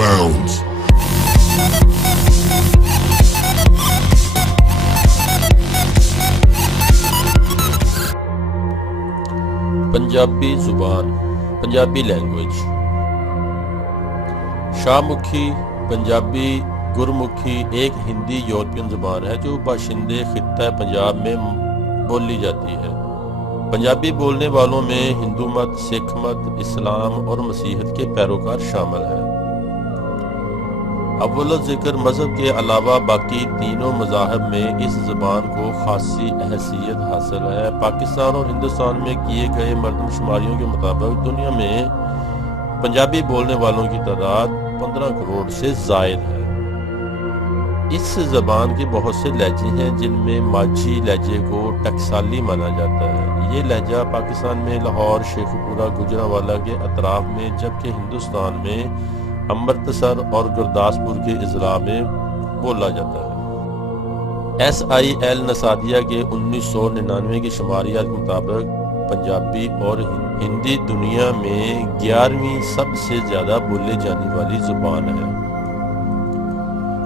Bounce. Punjabi ज़ुबान, Punjabi language. Shahmukhi Punjabi Gurmukhi एक Hindi European ज़ुबान है जो बाशिंदे खित्ता पंजाब में बोली जाती है। पंजाबी बोलने वालों में हिंदू मत, सिख मत, इस्लाम और मसीहत के पैरोकार शामिल हैं। अव्वल ज़िक्र मज़हब के अलावा बाकी तीनों मज़ाहब में इस ज़बान को खासी अहसियत हासिल है। पाकिस्तान और हिंदुस्तान में किए गए मरदमशुमारियों के मुताबिक दुनिया में पंजाबी बोलने वालों की तादाद 15 करोड़ से ज़ायद है। इस ज़बान के बहुत से लहजे हैं जिनमें माझी लहजे को टकसाली माना जाता है। ये लहजा पाकिस्तान में लाहौर, शेखुपुरा, गुजरांवाला के अतराफ में, जबकि हिंदुस्तान में अमृतसर और गुरदासपुर के अजला में बोला जाता है। SIL नसादिया के 1999 की शुमारियात के मुताबिक पंजाबी और हिंदी दुनिया में 11वीं सबसे ज़्यादा बोले जाने वाली ज़ुबान है।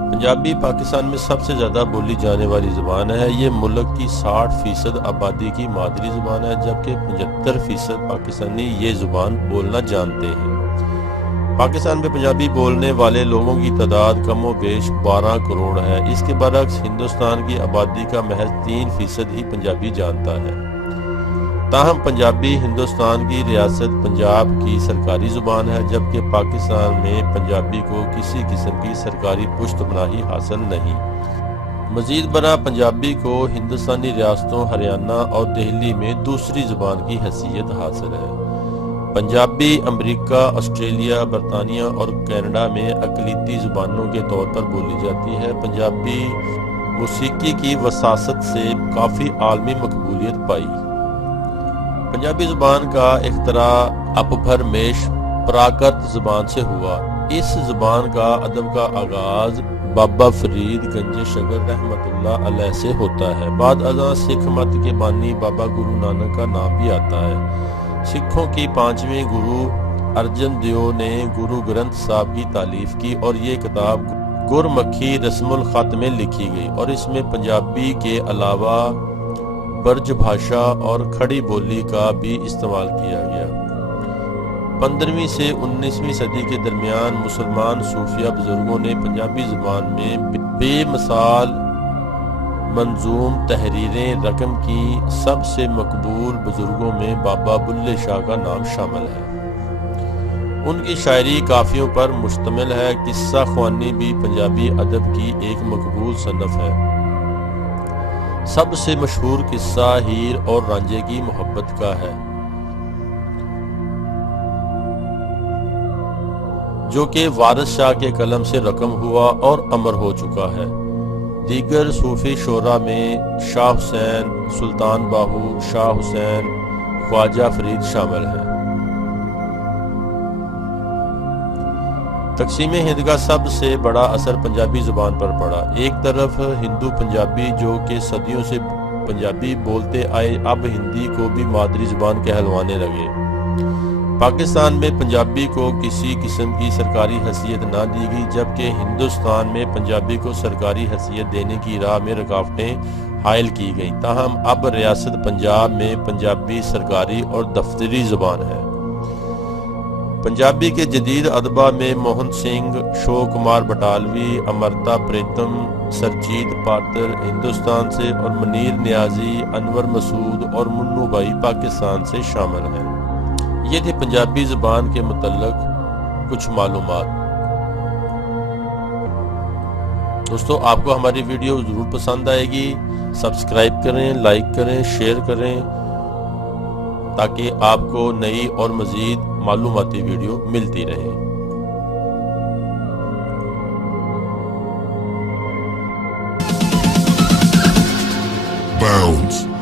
पंजाबी पाकिस्तान में सबसे ज़्यादा बोली जाने वाली ज़ुबान है। ये मुल्क की 60% आबादी की मादरी ज़ुबान है, जबकि 75% पाकिस्तानी ये ज़ुबान बोलना जानते हैं। पाकिस्तान में पंजाबी बोलने वाले लोगों की तादाद कमो बेश 12 करोड़ है। इसके बरक्स हिंदुस्तान की आबादी का महज 3% ही पंजाबी जानता है। ताहम पंजाबी हिंदुस्तान की रियासत पंजाब की सरकारी ज़ुबान है, जबकि पाकिस्तान में पंजाबी को किसी किस्म की सरकारी पुश्तपनाही हासिल नहीं। मज़ीद बरा पंजाबी को हिंदुस्तानी रियासतों हरियाणा और दिल्ली में दूसरी ज़ुबान की हैसियत हासिल है। पंजाबी अमेरिका, ऑस्ट्रेलिया, बरतानिया और कनाडा में अक़लीती ज़ुबानों के तौर पर बोली जाती है। पंजाबी मौसीकी की वसासत से काफ़ी आलमी मकबूलियत पाई। पंजाबी ज़ुबान का इख्तरा अपभरमेश प्राकृत ज़ुबान से हुआ। इस ज़ुबान का अदब का आगाज़ बाबा फरीद गंज शगर रहमतुल्लाह अलैह से होता है। बाद अज़ां सिख मत के बानी बाबा गुरु नानक का नाम भी आता है। सिखों की 5वें गुरु अर्जन देव ने गुरु ग्रंथ साहब की तालीफ की और ये किताब गुरमखी रस्मुल ख़त में लिखी गई और इसमें पंजाबी के अलावा ब्रज भाषा और खड़ी बोली का भी इस्तेमाल किया गया। 15वीं से 19वीं सदी के दरमियान मुसलमान सूफिया बुजुर्गों ने पंजाबी ज़ुबान में बेमिसाल मंजूम तहरीरें रकम की। सबसे मकबूल बुजुर्गों में बाबा बुल्ले शाह का नाम शामिल है। उनकी शायरी काफ़ियों पर मुश्तमिल है। किस्सा ख्वानी भी पंजाबी अदब की एक मकबूल सनफ़ है। सबसे मशहूर किस्सा हीर और रांझे की मोहब्बत का है, जो कि वारिस शाह के कलम से रकम हुआ और अमर हो चुका है। दीगर सूफी शोरा में शाह हुसैन, सुल्तान बाहू, शाह हुसैन, ख्वाजा फरीद शामिल हैं। तक़सीम हिंद का सबसे बड़ा असर पंजाबी ज़ुबान पर पड़ा। एक तरफ हिंदू पंजाबी जो कि सदियों से पंजाबी बोलते आए अब हिंदी को भी मादरी ज़ुबान कहलवाने लगे। पाकिस्तान में पंजाबी को किसी किस्म की सरकारी हैसियत ना दी गई, जबकि हिंदुस्तान में पंजाबी को सरकारी हैसियत देने की राह में रुकावटें हायल की गई। ताहम अब रियासत पंजाब में पंजाबी सरकारी और दफ्तरी ज़ुबान है। पंजाबी के जदीद अदबा में मोहन सिंह, शोक कुमार बटालवी, अमृता प्रीतम, सरजीत पात्र हिंदुस्तान से और मुनीर नियाजी, अनवर मसूद और मुन्नू भाई पाकिस्तान से शामिल हैं। ये थे पंजाबी ज़ुबान के मुतल्लिक़ कुछ मालूमात। दोस्तों, आपको हमारी वीडियो ज़रूर पसंद आएगी। सब्सक्राइब करें, लाइक करें, शेयर करें ताकि आपको नई और मज़ीद मालूमाती वीडियो मिलती रहे। Bounce.